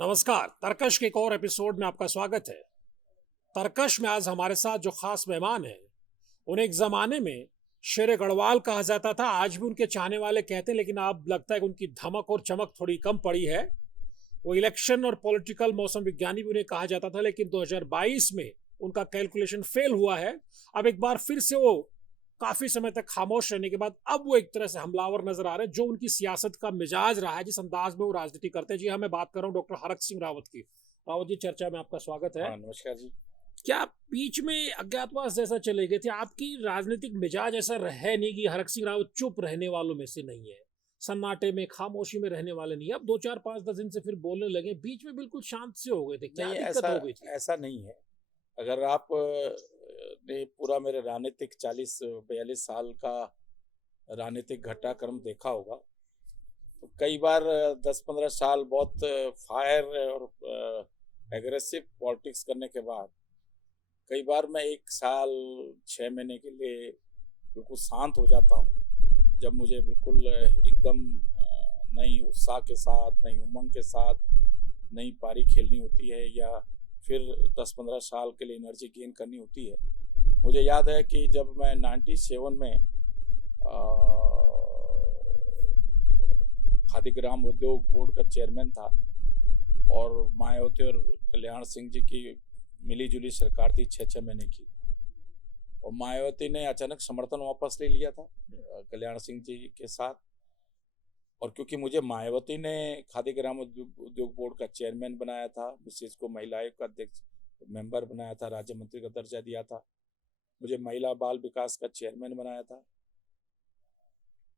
नमस्कार। तर्कश के एक और एपिसोड में आपका स्वागत है। तर्कश में आज हमारे साथ जो खास मेहमान हैं, उन्हें एक जमाने में शेर गढ़वाल कहा जाता था। आज भी उनके चाहने वाले कहते हैं, लेकिन अब लगता है कि उनकी धमक और चमक थोड़ी कम पड़ी है। वो इलेक्शन और पॉलिटिकल मौसम विज्ञानी भी उन्हें कहा जाता था, लेकिन 2022 में उनका कैलकुलेशन फेल हुआ है। अब एक बार फिर से वो काफी समय तक खामोश रहने के बाद अब वो एक तरह से हमलावर नजर आ रहे हैं, जो उनकी सियासत का मिजाज रहा है, जिस अंदाज में वो राजनीति करते हैं। जी हाँ, मैं बात कर रहा हूँ डॉक्टर हरक सिंह रावत की। रावत जी, चर्चा में आपका स्वागत है। नमस्कार जी। क्या बीच में अज्ञातवास जैसा चले गए थे? आपकी राजनीतिक मिजाज ऐसा है नहीं कि हरक सिंह रावत चुप रहने वालों में से नहीं है, सन्नाटे में खामोशी में रहने वाले नहीं। अब 2-4-5-10 दिन से फिर बोलने लगे, बीच में बिल्कुल शांत से हो गए थे। क्या दिक्कत हो गई थी? ऐसा नहीं है। अगर आप ने पूरा मेरे राजनीतिक 40-42 साल का राजनीतिक घटनाक्रम देखा होगा, तो कई बार 10-15 साल बहुत फायर और एग्रेसिव पॉलिटिक्स करने के बाद कई बार मैं 1 साल 6 महीने के लिए बिल्कुल शांत हो जाता हूँ, जब मुझे बिल्कुल एकदम नई उत्साह के साथ, नई उमंग के साथ नई पारी खेलनी होती है, या फिर 10-15 साल के लिए एनर्जी गेन करनी होती है। मुझे याद है कि जब मैं 97 में खादी ग्राम उद्योग बोर्ड का चेयरमैन था और मायावती और कल्याण सिंह जी की मिली जुली सरकार थी 6-6 महीने की, और मायावती ने अचानक समर्थन वापस ले लिया था कल्याण सिंह जी के साथ। और क्योंकि मुझे मायावती ने खादी ग्राम उद्योग बोर्ड का चेयरमैन बनाया था, विशेष को महिला आयोग का अध्यक्ष मेंबर बनाया था, राज्य मंत्री का दर्जा दिया था, मुझे महिला बाल विकास का चेयरमैन बनाया था,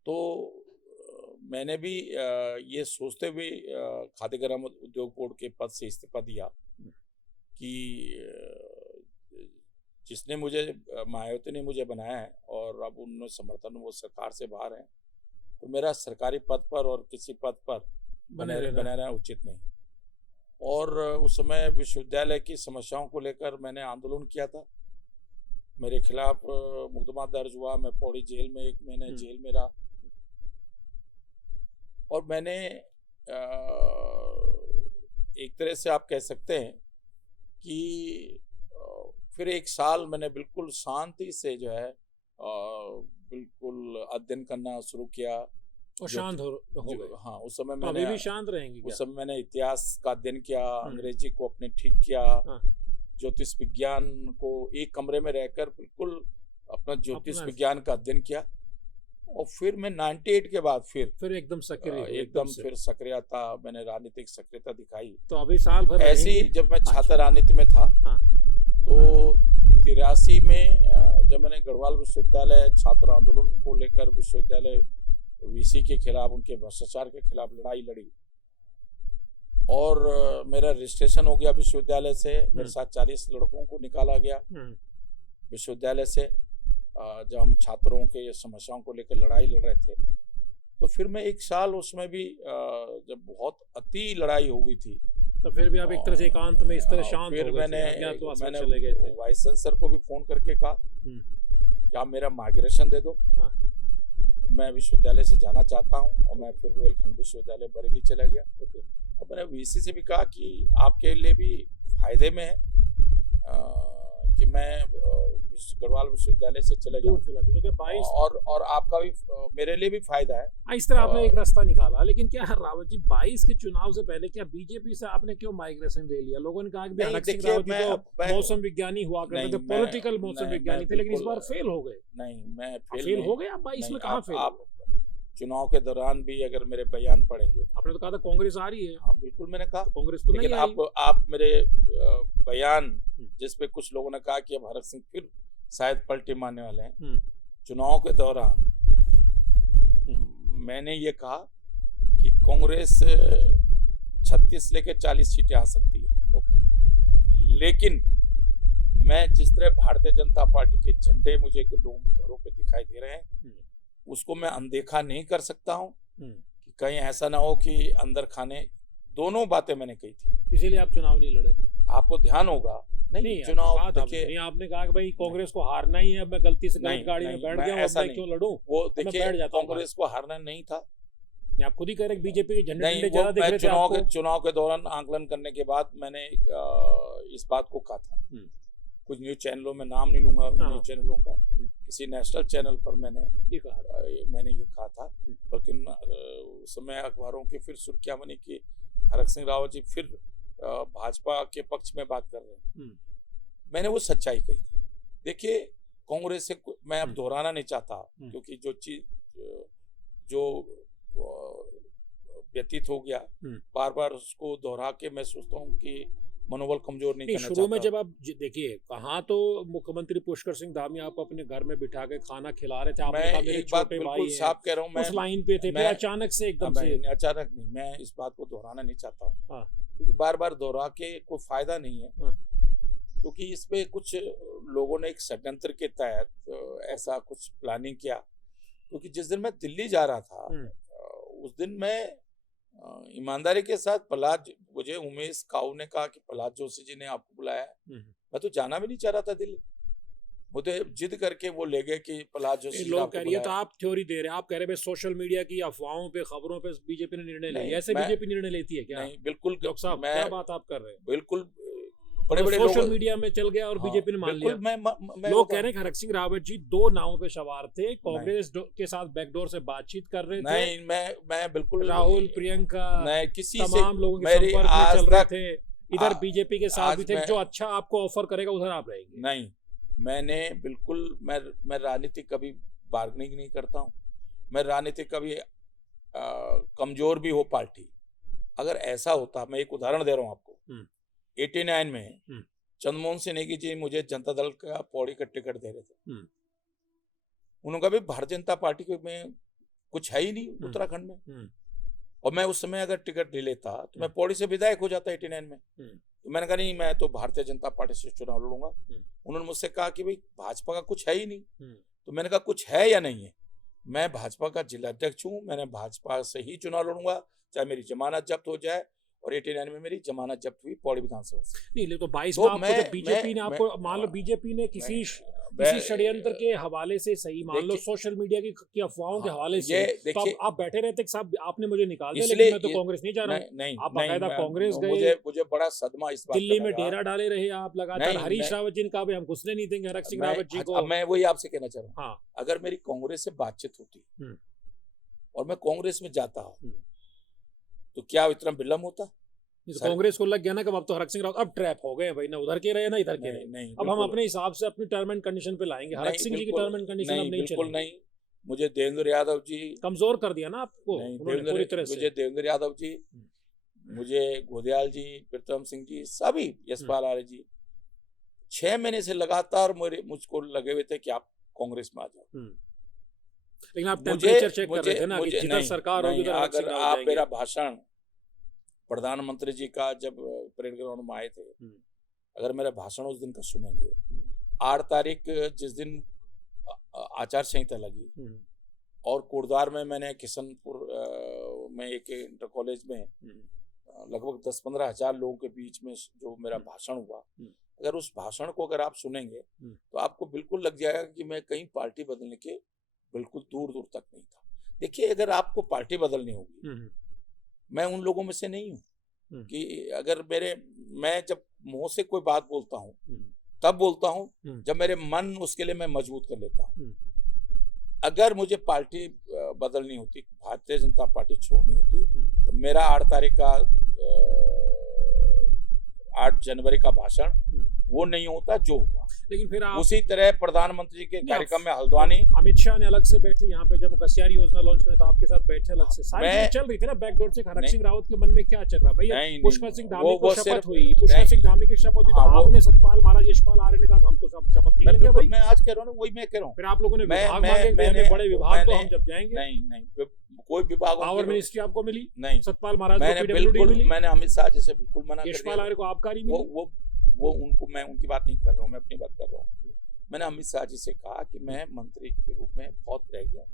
तो मैंने भी ये सोचते हुए खादी ग्राम उद्योग बोर्ड के पद से इस्तीफा दिया कि जिसने मुझे मायावती ने मुझे बनाया है और अब उन्होंने समर्थन, वो सरकार से बाहर हैं, तो मेरा सरकारी पद पर और किसी पद पर बने रहना उचित नहीं। और उस समय विश्वविद्यालय की समस्याओं को लेकर मैंने आंदोलन किया था। मेरे खिलाफ मुकदमा दर्ज हुआ, मैं पौड़ी जेल में 1 महीने जेल में रहा, और मैंने एक तरह से आप कह सकते हैं कि फिर 1 साल मैंने बिल्कुल शांति से जो है बिल्कुल अध्ययन करना शुरू किया। और शांत हो गए? हाँ, उस समय तो मैंने अभी भी शांत रहेंगे क्या? उस समय मैंने इतिहास का अध्ययन किया, अंग्रेजी को अपने ठीक किया, ज्योतिष विज्ञान को एक कमरे में रहकर बिल्कुल अपना ज्योतिष विज्ञान का अध्ययन किया। और फिर मैं 98 के बाद फिर एकदम सक्रिय, एकदम फिर सक्रियता, मैंने राजनीतिक सक्रियता दिखाई। तो अभी साल भर ऐसी जब मैं छात्र राजनीति में था, तो 83 में जब मैंने गढ़वाल विश्वविद्यालय छात्र आंदोलन को लेकर विश्वविद्यालय वीसी के खिलाफ, उनके भ्रष्टाचार के खिलाफ लड़ाई लड़ी, और मेरा रजिस्ट्रेशन हो गया विश्वविद्यालय से। मेरे साथ 40 लड़कों को निकाला गया विश्वविद्यालय से, जब हम छात्रों के समस्याओं को लेकर लड़ाई लड़ रहे थे। तो फिर मैं 1 साल उसमें भी जब बहुत अति लड़ाई हो गई थी, तो फिर भी आप एक तरह से एकांत में इस तरह शांत फिर हो गए मैंने चले गए थे। वाइस चांसलर को भी फोन करके कहा कि आप मेरा माइग्रेशन दे दो, मैं विश्वविद्यालय से जाना चाहता हूं, और मैं फिर रोहिलखंड विश्वविद्यालय बरेली चला गया। और मैंने वीसी से भी कहा कि आपके लिए भी फायदे में है कि मैं गढ़वाल विश्वविद्यालय से चले जाऊं, और आपका भी, मेरे लिए भी फायदा है। इस तरह आपने एक रास्ता निकाला। लेकिन क्या रावत जी, 22 के चुनाव से पहले क्या बीजेपी से आपने क्यों माइग्रेशन ले लिया? लोगों ने कहा कि हरक सिंह रावत जी तो मौसम विज्ञानी हुआ करते थे, पॉलिटिकल मौसम विज्ञानी थे, लेकिन इस बार फेल हो गए। नहीं, मैं फेल हो गए। आप 22 में कहाँ फेल? आप चुनाव के दौरान भी अगर मेरे बयान पढ़ेंगे, आपने तो कहा था कांग्रेस आ रही है। हाँ बिल्कुल, मैंने कहा कांग्रेस तो लेकिन नहीं। आप मेरे बयान, जिसपे कुछ लोगों ने कहा कि अब हरक सिंह फिर शायद पलटी मारने वाले हैं, चुनाव के दौरान मैंने ये कहा कि कांग्रेस 36 लेके 40 सीटें आ सकती है, लेकिन मैं जिस तरह भारतीय जनता पार्टी के झंडे मुझे लोगों के घरों पे दिखाई दे रहे हैं, उसको मैं अनदेखा नहीं कर सकता हूं कि कहीं ऐसा ना हो कि अंदर खाने। दोनों बातें मैंने कही थी, इसीलिए आप चुनाव नहीं लड़े। आपको ध्यान होगा। नहीं चुनाव देखिए, आपने कहा कि भाई कांग्रेस को हारना ही है, अब मैं गलती से गलत गाड़ी में बैठ गया, मैं क्यों लड़ूं? वो देखिए, कांग्रेस को हारना नहीं था, ये आप खुद ही कह रहे हैं बीजेपी के झंडे नहीं, झंडे वो ज्यादा दिख मैं रहे थे आपको। चुनाव के दौरान आंकलन करने के बाद मैंने इस बात को कहा था। कुछ न्यूज चैनलों में नाम नहीं लूंगा, हाँ। न्यूज चैनलों का, किसी नेशनल चैनल पर मैंने ये कहा ये कहा था। बल्कि उस समय अखबारों की फिर सुर्खियां बनी कि हरक सिंह रावत जी फिर भाजपा के पक्ष में बात कर रहे हैं। मैंने वो सच्चाई कही थी। देखिए, कांग्रेस से मैं अब दोहराना नहीं चाहता, क्योंकि जो चीज जो व्यतीत हो गया बार बार उसको दोहरा के मैं सोचता हूँ कि मनोबल कमजोर नहीं करना शुरू में चाहता। जब आप देखिए, कहाँ तो मुख्यमंत्री पुष्कर सिंह धामी आप अपने घर में बिठा के खाना खिला रहे थे, आपने कहा मैं मेरे एक बात छोटे बिल्कुल भाई साफ कह रहा हूँ, उस लाइन पे थे, फिर अचानक से एकदम से। अचानक नहीं, मैं इस बात को दोहराना नहीं चाहता हूँ, हाँ। क्योंकि बार बार दोहरा के कोई फायदा नहीं है। हाँ। क्योंकि इसमें कुछ लोगों ने एक षड्यंत्र के तहत ऐसा कुछ प्लानिंग किया। क्योंकि जिस दिन मैं दिल्ली जा रहा था उस दिन मैं ईमानदारी के साथ मुझे उमेश काऊ ने कहा कि प्रहलाद जोशी जी ने आपको बुलाया है। मैं तो जाना भी नहीं चाह रहा था दिल्ली, मुझे जिद करके वो ले गए कि प्रहलाद जोशी लोग कह रही है, तो आप थ्योरी दे रहे हैं, आप कह रहे हैं सोशल मीडिया की अफवाहों पे, खबरों पे बीजेपी ने निर्णय लिया। ऐसे बीजेपी निर्णय लेती है क्या? नहीं, बिल्कुल डॉक्टर साहब, क्या बात आप कर रहे हैं? बिल्कुल बड़े बड़े सोशल मीडिया में चल गया और बीजेपी ने मान लिया। लोग कह रहे हैं हरक सिंह रावत जी 2 नावों पे सवार थे, कांग्रेस के साथ बैकडोर से बातचीत कर रहे थे। नहीं, मैं बिल्कुल राहुल, प्रियंका, नहीं, किसी तमाम लोगों के संपर्क में चल रहे थे, इधर बीजेपी के साथ भी थे। जो अच्छा आपको ऑफर करेगा उधर आप रहेंगे? नहीं, मैंने बिल्कुल मैं राजनीति कभी बार्गेनिंग नहीं करता हूँ। मैं राजनीति कभी कमजोर भी हो पार्टी, अगर ऐसा होता, मैं एक उदाहरण दे रहा हूँ आपको। 89 में चंद्रमोहन सिंह नेगी जी मुझे जनता दल का पौड़ी का टिकट दे रहे थे। उन्होंने कहा भारतीय जनता पार्टी में कुछ है ही नहीं उत्तराखंड में, और मैं उस समय अगर टिकट ले लेता तो मैं पौड़ी से विधायक हो जाता 89 में। तो मैंने कहा नहीं, मैं तो भारतीय जनता पार्टी से चुनाव लड़ूंगा। उन्होंने मुझसे कहा कि भाई भाजपा का कुछ है ही नहीं। तो मैंने कहा कुछ है या नहीं है? मैं भाजपा का जिलाध्यक्ष हूँ, मैंने भाजपा से ही चुनाव लड़ूंगा, चाहे मेरी जमानत जब्त हो जाए। और 89 में मेरी जमानत जब्त हुई पौड़ी विधानसभा से। नहीं, तो 22 में आपको जब बीजेपी ने आपको, मान लो बीजेपी ने किसी षड्यंत्र के हवाले से, सही मान लो सोशल मीडिया की अफवाहों के हवाले से, तो आप बैठे रहते साहब, आपने मुझे निकाल दिया, लेकिन मैं तो कांग्रेस नहीं जा रहा हूँ। नहीं, आप बाकायदा कांग्रेस गए, मुझे बड़ा सदमा इस बात दिल्ली में डेरा डाले रहे आप लगातार। हरीश रावत जी ने कहा हम घुसने नहीं देंगे हरक सिंह रावत जी को। मैं वही आपसे कहना चाह रहा हूँ, अगर मेरी कांग्रेस से बातचीत होती और मैं कांग्रेस में जाता तो क्या इतना विलम्ब होता? कांग्रेस को लग गया ना कि अब तो हरक सिंह रावत अब ट्रैप हो गए भाई, ना उधर के रहे ना इधर के रहे। अब हम अपने हिसाब से अपनी टर्म एंड कंडीशन पे लाएंगे। हरक सिंह जी की टर्म एंड कंडीशन अब नहीं चलेगी। नहीं, मुझे देवेंद्र यादव जी कमजोर कर दिया ना आपको पूरी तरह से। मुझे देवेंद्र यादव जी, मुझे गोदयाल जी, प्रीतम सिंह जी, सभी यशपाल आर्य जी 6 महीने से लगातार मुझको लगे हुए थे कि आप कांग्रेस में आ जाओ। लेकिन आप टेम्परेचर चेक कर रहे थे ना कि जिधर सरकार होगी उधर हरक सिंह अगर आप मेरा भाषण प्रधानमंत्री जी का जब परेड ग्राउंड में आए थे, अगर मेरा भाषण उस दिन का सुनेंगे, 8 तारीख जिस दिन आचार संहिता लगी और कोटद्वार में मैंने किशनपुर में एक इंटर कॉलेज में लगभग 10-15 हजार लोगों के बीच में जो मेरा भाषण हुआ, अगर उस भाषण को अगर आप सुनेंगे तो आपको बिल्कुल लग जाएगा कि मैं कहीं पार्टी बदलने के बिल्कुल दूर दूर तक नहीं था। देखिए, अगर आपको पार्टी बदलनी होगी, मैं उन लोगों में से नहीं हूँ कि अगर मैं जब मुंह से कोई बात बोलता हूँ तब बोलता हूँ जब मेरे मन उसके लिए मैं मजबूत कर लेता हूँ। अगर मुझे पार्टी बदलनी होती, भारतीय जनता पार्टी छोड़नी होती, तो मेरा 8 जनवरी का भाषण वो नहीं होता जो हुआ। लेकिन फिर आप उसी तरह प्रधानमंत्री जी के कार्यक्रम में हल्द्वानी अमित शाह ने अलग से बैठे यहाँ पे, जब गसियारी योजना लॉन्च करें तो आपके साथ बैठे अलग से, सारी चीजें चल रही थी ना बैकडोर से। हरक सिंह रावत के मन में क्या चल रहा भैया? पुष्कर सिंह धामी को शपथ हुई, पुष्कर सिंह धामी की शपथ हुई, तो आपने सतपाल महाराज यशपाल आर्य ने कहा हम तो सब शपथ नहीं लेंगे भाई। मैं आज कह रहा हूँ, वही मैं कह रहा हूँ। फिर आप लोगों ने विभाग मांगे, बड़े विभाग तो हम जब जाएंगे। नहीं, कोई विभाग, पावर मिनिस्ट्री आपको मिली नहीं, सतपाल महाराज मैंने अमित शाह जी से बिल्कुल मना कर दिया। यशपाल आर्य को आबकारी मिली, वो उनको, मैं उनकी बात नहीं कर रहा हूँ, मैं अपनी बात कर रहा हूँ। मैंने अमित शाह जी से कहा कि मैं मंत्री के रूप में बहुत रह गया,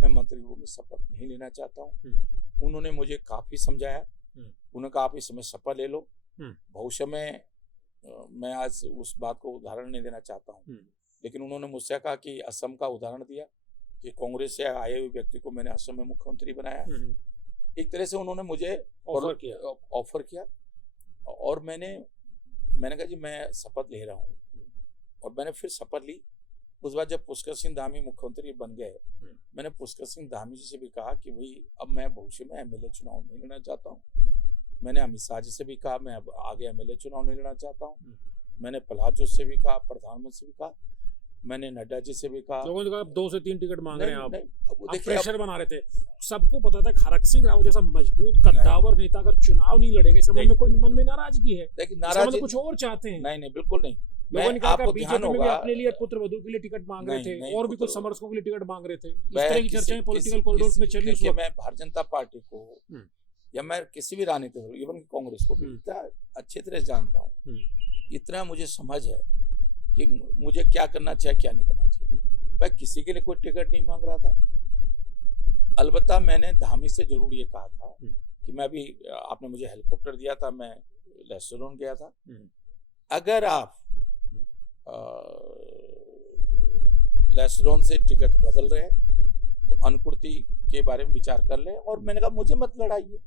मैं मंत्री के रूप में शपथ नहीं लेना चाहता हूँ। उन्होंने मुझे काफी समझाया, उन्होंने कहा आप इस समय शपथ ले लो, भविष्य में मैं आज उस बात को उदाहरण नहीं देना चाहता हूँ, लेकिन उन्होंने मुझसे कहा कि असम का उदाहरण दिया कि कांग्रेस से आए हुए व्यक्ति को मैंने असम में मुख्यमंत्री बनाया। एक तरह से उन्होंने मुझे ऑफर किया और मैंने कहा जी मैं शपथ ले रहा हूँ, और मैंने फिर शपथ ली। उस बार जब पुष्कर सिंह धामी मुख्यमंत्री बन गए, मैंने पुष्कर सिंह धामी जी से भी कहा कि भाई अब मैं भविष्य में एमएलए चुनाव नहीं लड़ना चाहता हूँ। मैंने अमित शाह जी से भी कहा मैं अब आगे एमएलए चुनाव नहीं लड़ना चाहता हूँ। मैंने प्रहलाद जोशी से भी कहा, प्रधानमंत्री से भी कहा, मैंने नड्डा जी से भी कहा। लोगों ने कहा 2 से 3 टिकट मांग रहे हैं आप देखिए प्रेशर बना रहे थे। सबको पता था हरक सिंह रावत जैसा मजबूत कद्दावर नेता अगर चुनाव नहीं लड़ेगा, इसका मतलब कोई मन में नाराजगी है, लेकिन नाराजगी कुछ और चाहते हैं। नहीं बिल्कुल नहीं। लोगों ने कहा बीजेपी में भी अपने लिए पुत्र वधू के लिए टिकट मांग रहे थे, और भी कुछ समर्थकों के लिए टिकट मांग रहे थे। इस तरह की चर्चाएं पॉलिटिकल कॉरिडोर में चली। देखिए मैं भारतीय जनता पार्टी को या मैं किसी भी राजनीतिक दल, इवन कांग्रेस को भी इतना अच्छी तरह जानता हूँ, इतना मुझे समझ है कि मुझे क्या करना चाहिए क्या नहीं करना चाहिए। मैं किसी के लिए कोई टिकट नहीं मांग रहा था। अलबत्ता मैंने धामी से जरूर ये कहा था कि मैं अभी, आपने मुझे हेलीकॉप्टर दिया था, मैं लेस्टरोन गया था, अगर आप लेस्टरोन से टिकट बदल रहे हैं तो अनुकृति के बारे में विचार कर ले। और मैंने कहा मुझे मत लड़ाइए।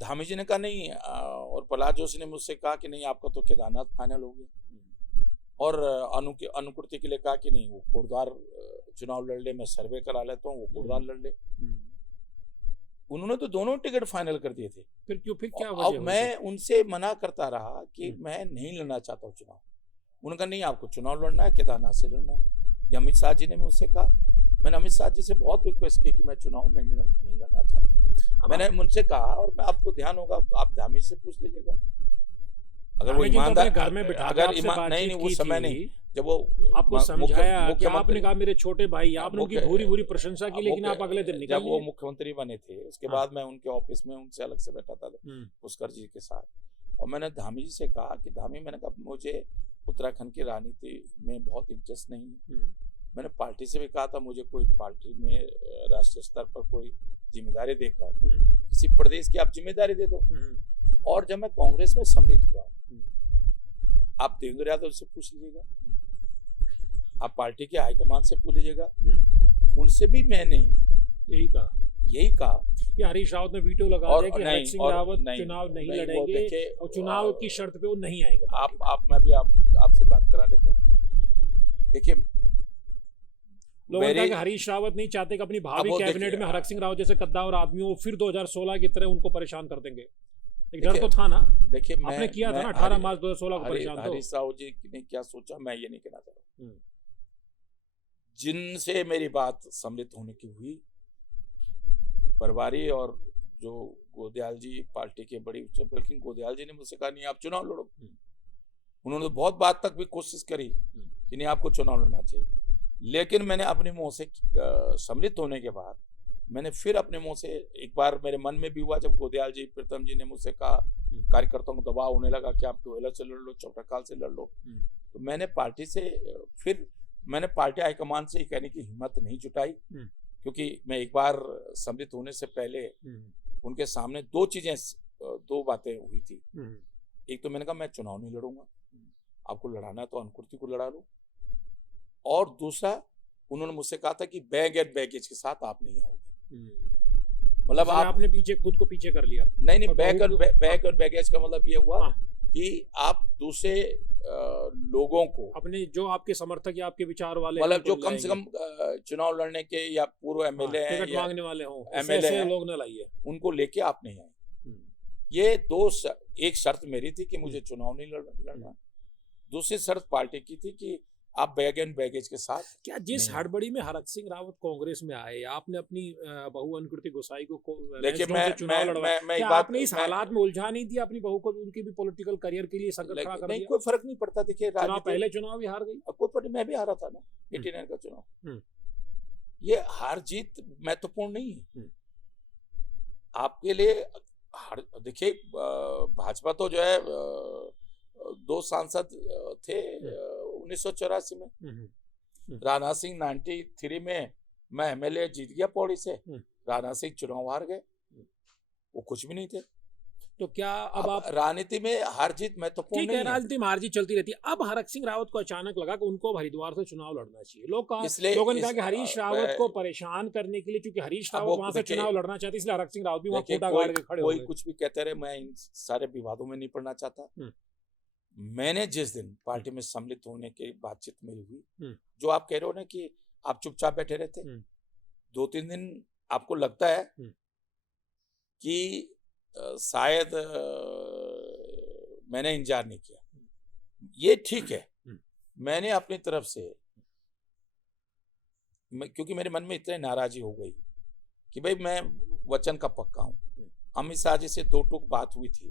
धामी जी ने कहा नहीं, और प्रहलाद जोशी ने मुझसे कहा कि नहीं आपका तो केदारनाथ फाइनल हो गया, और अनुकृति के लिए कहा कि नहीं वो कोटद्वार चुनाव लड़ ले, मैं सर्वे करा लेता हूँ, वो कोटद्वार लड़ ले। उन्होंने तो दोनों टिकट फाइनल कर दिए थे। फिर क्या वजह? अब मैं उनसे मना करता रहा कि मैं नहीं लड़ना चाहता हूँ चुनाव। उन्होंने कहा नहीं आपको चुनाव लड़ना है, केदारनाथ से लड़ना है। या अमित शाह जी ने मुझसे कहा, मैंने अमित शाह जी से बहुत रिक्वेस्ट की कि मैं चुनाव नहीं लड़ना चाहता हूँ। मैंने उनसे कहा, और मैं आपको ध्यान होगा, आप धामी से पूछ लीजिएगा, अगर वो ईमानदार घर में बिठा, अगर नहीं वो समय नहीं जब वो आपको समझाया कि आपने कहा मेरे छोटे भाई, आपने उनकी भूरी प्रशंसा की, लेकिन आप अगले दिन निकल जब वो मुख्यमंत्री बने थे उसके बाद मैं उनके ऑफिस में उनसे अलग से बैठा था पुष्कर जी के साथ, और मैंने धामी जी से कहा कि धामी, मैंने कहा मुझे उत्तराखंड की राजनीति में बहुत इंटरेस्ट नहीं है। मैंने पार्टी से भी कहा था मुझे कोई पार्टी में राष्ट्रीय स्तर पर कोई जिम्मेदारी देकर किसी प्रदेश की आप जिम्मेदारी दे दो। और जब मैं कांग्रेस में सम्मिलित हुआ, आप देवेंद्र यादव से पूछ लीजिएगा, आप पार्टी के हाईकमान से पूछ लीजिएगा, उनसे भी मैंने यही कहा। कि हरीश रावत ने वीटो लगा दिया कि हरक सिंह रावत चुनाव नहीं लड़ेंगे और चुनाव की शर्त पे वो नहीं आएंगे। मैं भी आपसे बात करा लेता हूँ। देखिए लोगों ने हरीश रावत नहीं चाहते कि अपनी भावी कैबिनेट में हरक सिंह रावत जैसे कद्दावर आदमियों फिर 2016 की तरह उनको परेशान कर देंगे। एक डर तो था ना। देखिए आपने किया था ना 18 मार्च 2016 को परेशान। हरीश रावत जी ने क्या सोचा मैं ये नहीं कहना चाह रहा। जिनसे मेरी बात सम्मिलित होने की हुई, परवारी और जो गोदयाल जी पार्टी के बड़ी, बल्कि गोदयाल जी ने मुझसे कहा नहीं आप चुनाव लड़ो। उन्होंने बहुत बात तक भी कोशिश करी कि नहीं आपको चुनाव लड़ना चाहिए, लेकिन मैंने अपने मुंह से सम्मिलित होने के बाद मैंने फिर अपने मुंह से, एक बार मेरे मन में भी हुआ जब गोदयाल जी प्रीतम जी ने मुझसे कहा, कार्यकर्ताओं को दबाव होने लगा कि आप डोहेला से लड़ लो, चौटाकाल से लड़ लो, तो मैंने पार्टी से फिर मैंने पार्टी हाईकमान से कहने की हिम्मत नहीं जुटाई, क्योंकि मैं एक बार सम्मिलित होने से पहले उनके सामने दो बातें हुई थी। एक तो मैंने कहा मैं चुनाव नहीं लड़ूंगा, आपको लड़ाना है तो अनुकृति को लड़ा लो, और दूसरा उन्होंने मुझसे कहा था कि बैग एंड बैगेज के साथ आप नहीं आओगे। मतलब आपने खुद को पीछे कर लिया। नहीं बैग और बैगेज का मतलब ये हुआ कि आप दूसरे लोगों को, अपने जो आपके समर्थक या आपके विचार वाले, मतलब जो कम से कम चुनाव लड़ने के या पूर्व एमएलए हैं, टिकट मांगने वाले हों, एमएलए लोग न लाइए, उनको लेके आप नहीं आए। ये एक शर्त मेरी थी कि मुझे चुनाव नहीं लड़ना, दूसरी शर्त पार्टी की थी कि आप बैग एंड बैगेज के साथ। क्या जिस हड़बड़ी में हरक सिंह रावत कांग्रेस में आए, आपने अपनी बहू अनुकृति गोसाई को देखिए चुनाव लड़वाया, आपने इस हालात में उलझा नहीं दिया अपनी बहू को, उनकी भी पॉलिटिकल करियर के लिए संकट खड़ा कर दिया? कोई फर्क नहीं पड़ता। देखिए पहले चुनाव ही हार गई, कोई मैं भी हारा था ना 89 का चुनाव। ये हार जीत महत्वपूर्ण नहीं है आपके लिए। देखिए भाजपा तो जो है 2 सांसद थे 1984 में, राणा सिंह 93 में मैं एमएलए जीत गया पौड़ी से, राणा सिंह चुनाव हार गए, वो कुछ भी नहीं थे। तो क्या अब आप राजनीति में हार जीत महत्वपूर्ण ठीक नहीं है, है। राजनीति में हार जीत चलती रहती है। अब हरक सिंह रावत को अचानक लगा कि उनको अब हरिद्वार से चुनाव लड़ना चाहिए। लोगों ने कहा कि हरीश रावत को परेशान करने के लिए, क्योंकि हरीश अब रावत वो वहां से देखिए- चुनाव लड़ना चाहते, इसलिए हरक सिंह रावत भी वहां देखिए, खूंटा गाड़ के खड़े हो कोई गए। कुछ भी कहते रहे, मैं इन सारे विवादों में नहीं पड़ना चाहता। मैंने जिस दिन पार्टी में सम्मिलित होने की बातचीत मेरी हुई, जो आप कह रहे हो ना कि आप चुपचाप बैठे रहते, 2-3 दिन आपको लगता है कि शायद मैंने इंतजार नहीं किया, ये ठीक है। मैंने अपनी तरफ से, क्योंकि मेरे मन में इतनी नाराजगी हो गई कि भाई मैं वचन का पक्का हूँ। अमित शाह जी से 2 टूक बात हुई थी,